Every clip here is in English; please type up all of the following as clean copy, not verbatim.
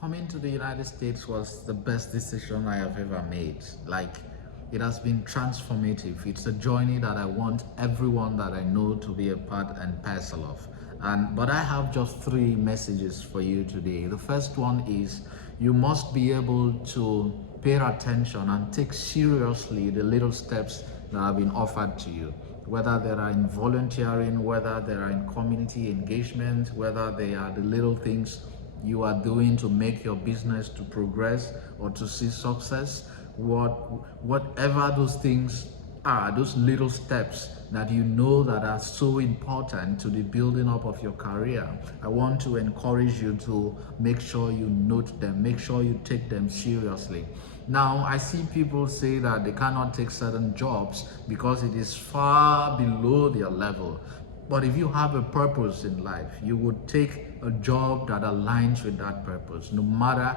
coming to the United States was the best decision I have ever made. Like, it has been transformative. It's a journey that I want everyone that I know to be a part and parcel of. But I have just three messages for you today. The first one is you must be able to pay attention and take seriously the little steps that have been offered to you, whether they are in volunteering, whether they are in community engagement, whether they are the little things you are doing to make your business to progress or to see success. Whatever those things are, those little steps that you know that are so important to the building up of your career, I want to encourage you to make sure you note them, make sure you take them seriously. Now, I see people say that they cannot take certain jobs because it is far below their level. But if you have a purpose in life, you would take a job that aligns with that purpose, no matter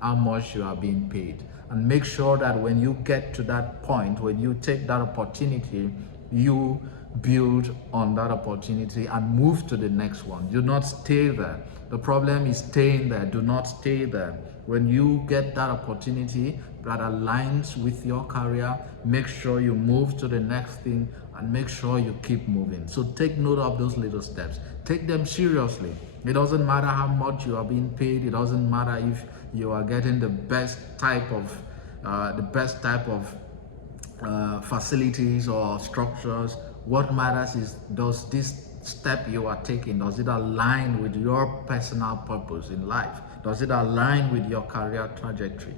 how much you are being paid. And make sure that when you get to that point, when you take that opportunity, you build on that opportunity and move to the next one. Do not stay there. The problem is staying there. Do not stay there. When you get that opportunity that aligns with your career, make sure you move to the next thing and make sure you keep moving. So take note of those little steps. Take them seriously. It doesn't matter how much you are being paid. It doesn't matter if you are getting the best type of facilities or structures. What matters is, does this step you are taking, does it align with your personal purpose in life? Does it align with your career trajectory?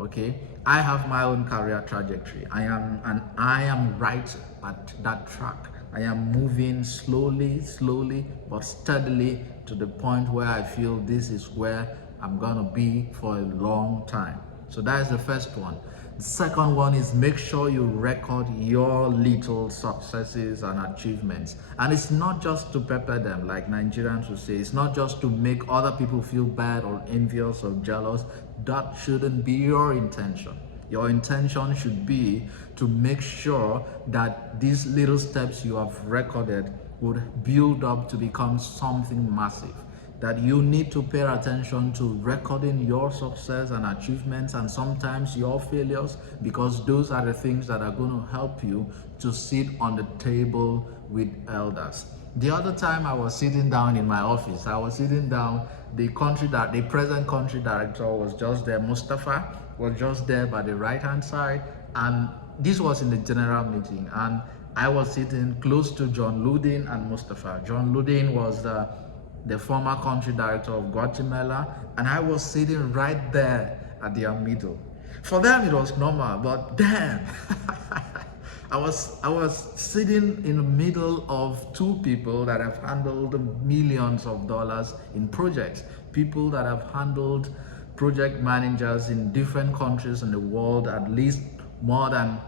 Okay, I have my own career trajectory. I am right at that track. I am moving slowly but steadily to the point where I feel this is where I'm gonna be for a long time. So that is the first one. The second one is make sure you record your little successes and achievements. And it's not just to pepper them, like Nigerians would say. It's not just to make other people feel bad or envious or jealous. That shouldn't be your intention. Your intention should be to make sure that these little steps you have recorded would build up to become something massive. That you need to pay attention to recording your success and achievements and sometimes your failures, because those are the things that are going to help you to sit on the table with elders. The other time I was sitting down in my office, the present country director was just there. Mustafa was just there by the right hand side, and this was in the general meeting, and I was sitting close to John Ludin and Mustafa. John Ludin was the former country director of Guatemala, and I was sitting right there at their middle. For them it was normal, but damn, I was sitting in the middle of two people that have handled millions of dollars in projects, people that have handled project managers in different countries in the world, at least more than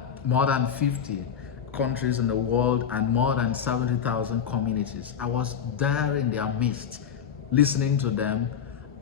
50 countries in the world and more than 70,000 communities. I was there in their midst, listening to them,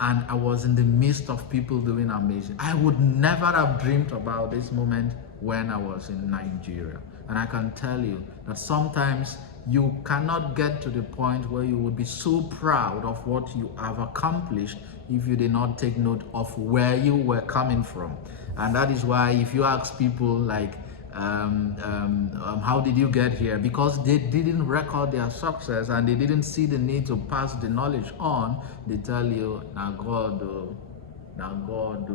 and I was in the midst of people doing amazing. I would never have dreamed about this moment when I was in Nigeria. And I can tell you that sometimes you cannot get to the point where you would be so proud of what you have accomplished if you did not take note of where you were coming from. And that is why if you ask people like, how did you get here? Because they didn't record their success and they didn't see the need to pass the knowledge on, they tell you, now God, now God.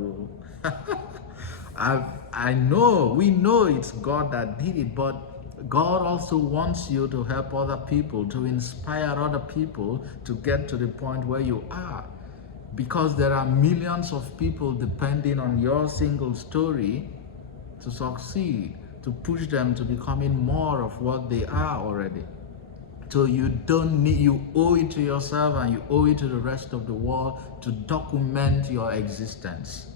I know, we know it's God that did it, but God also wants you to help other people, to inspire other people to get to the point where you are. Because there are millions of people depending on your single story to succeed, to push them to becoming more of what they are already. So you owe it to yourself and you owe it to the rest of the world to document your existence.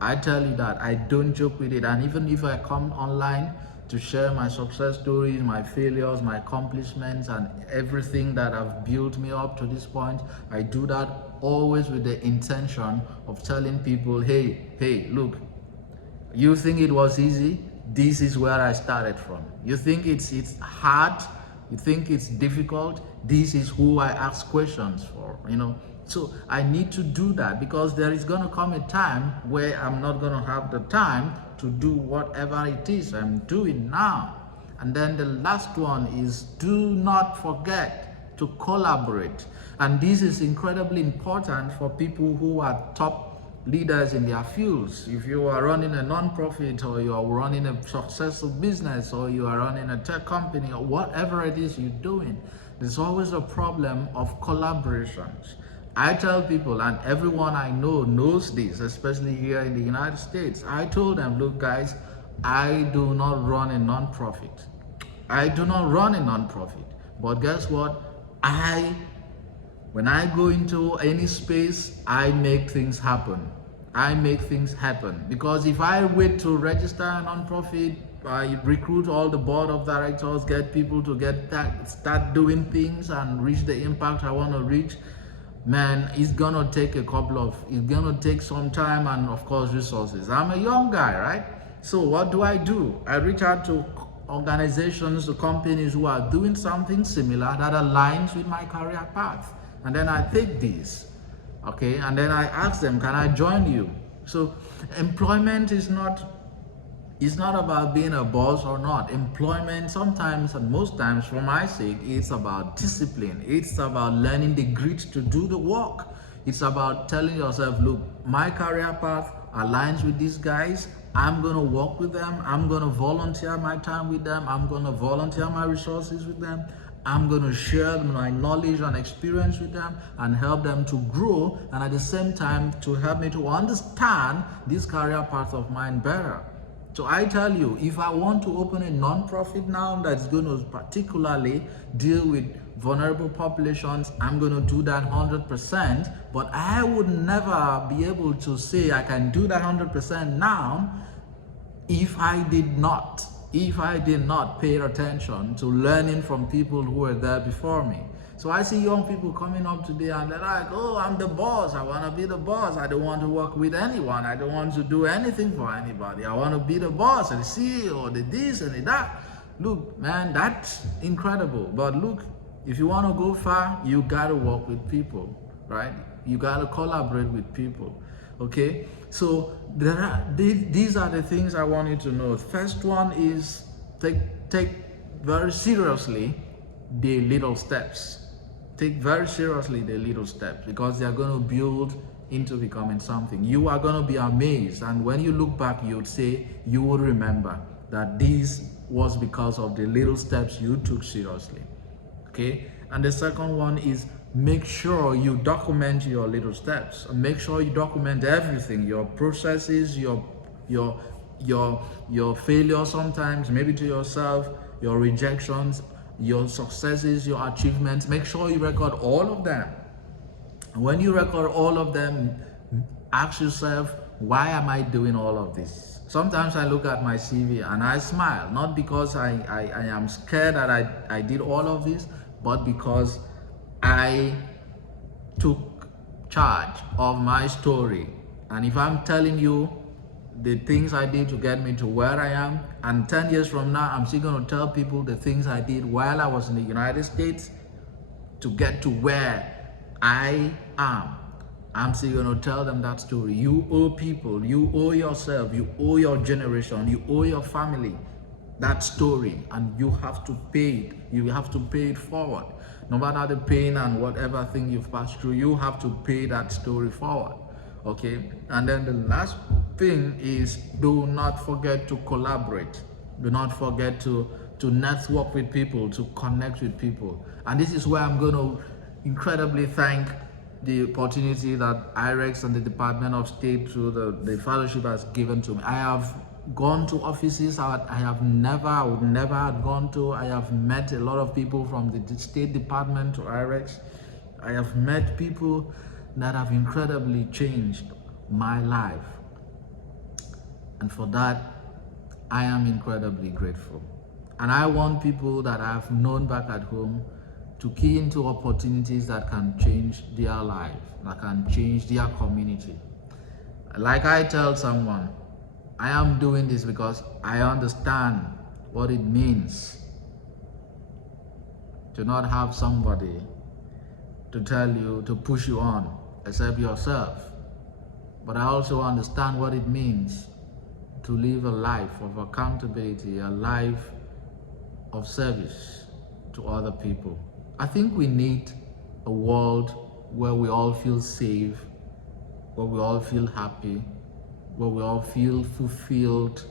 I tell you that I don't joke with it. And even if I come online to share my success stories, my failures, my accomplishments, and everything that have built me up to this point, I do that always with the intention of telling people, hey, look, you think it was easy? This is where I started from. You think it's hard? You think it's difficult? This is who I ask questions for. So I need to do that because there is going to come a time where I'm not going to have the time to do whatever it is I'm doing now. And then the last one is do not forget to collaborate. And this is incredibly important for people who are top leaders in their fields. If you are running a non-profit, or you are running a successful business, or you are running a tech company, or whatever it is you're doing, there's always a problem of collaborations. I tell people, and everyone I know knows this, especially here in the United States, I told them, look guys, I do not run a non-profit. I do not run a non-profit. But guess what? When I go into any space, I make things happen. I make things happen. Because if I wait to register a non-profit, I recruit all the board of directors, get people to start doing things and reach the impact I want to reach, man, it's gonna take some time and of course resources. I'm a young guy, right? So what do? I reach out to organizations, to companies who are doing something similar that aligns with my career path. And then I take these, okay? And then I ask them, can I join you? So employment is not about being a boss or not. Employment sometimes and most times, for my sake, it's about discipline. It's about learning the grit to do the work. It's about telling yourself, look, my career path aligns with these guys. I'm going to work with them. I'm going to volunteer my time with them. I'm going to volunteer my resources with them. I'm going to share my knowledge and experience with them and help them to grow, and at the same time to help me to understand this career path of mine better. So I tell you, if I want to open a non-profit now that's going to particularly deal with vulnerable populations, I'm going to do that 100%, but I would never be able to say I can do that 100% now if I did not pay attention to learning from people who were there before me. So I see young people coming up today and they're like, oh, I'm the boss. I want to be the boss. I don't want to work with anyone. I don't want to do anything for anybody. I want to be the boss and the CEO, the this and the that. Look, man, that's incredible. But look, if you want to go far, you got to work with people, right? You got to collaborate with people, okay? So these are the things I want you to know. First one is take very seriously the little steps. Take very seriously the little steps, because they are going to build into becoming something. You are going to be amazed, and when you look back, you will remember that this was because of the little steps you took seriously. Okay? And the second one is make sure you document your little steps. Make sure you document everything, your processes, your failures sometimes, maybe to yourself, your rejections, your successes, your achievements. Make sure you record all of them. When you record all of them, ask yourself, why am I doing all of this? Sometimes I look at my CV and I smile, not because I am scared that I did all of this, but because I took charge of my story. And if I'm telling you the things I did to get me to where I am, and 10 years from now, I'm still going to tell people the things I did while I was in the United States to get to where I am. I'm still going to tell them that story. You owe people, you owe yourself, you owe your generation, you owe your family that story, and you have to pay it. You have to pay it forward. No matter the pain and whatever thing you've passed through, you have to pay that story forward. Okay? And then the last thing is, do not forget to collaborate. Do not forget to network with people, to connect with people. And this is where I'm going to incredibly thank the opportunity that IREX and the Department of State through the fellowship has given to me. I have gone to offices I would never have gone to. I have met a lot of people from the State Department to IREX. I have met people that have incredibly changed my life. And for that, I am incredibly grateful. And I want people that I've known back at home to key into opportunities that can change their life, that can change their community. Like I tell someone, I am doing this because I understand what it means to not have somebody to tell you, to push you on, except yourself. But I also understand what it means to live a life of accountability, a life of service to other people. I think we need a world where we all feel safe, where we all feel happy, where we all feel fulfilled.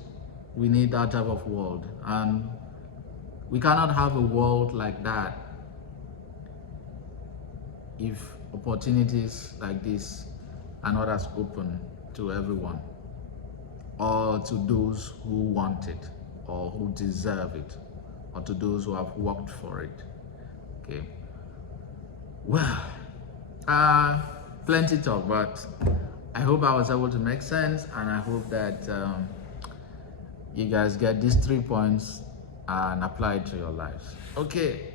We need that type of world. And we cannot have a world like that if opportunities like this are not as open to everyone, or to those who want it, or who deserve it, or to those who have worked for it. Okay. Well, plenty talk, but I hope I was able to make sense, and I hope that you guys get these 3 points and apply it to your lives. Okay.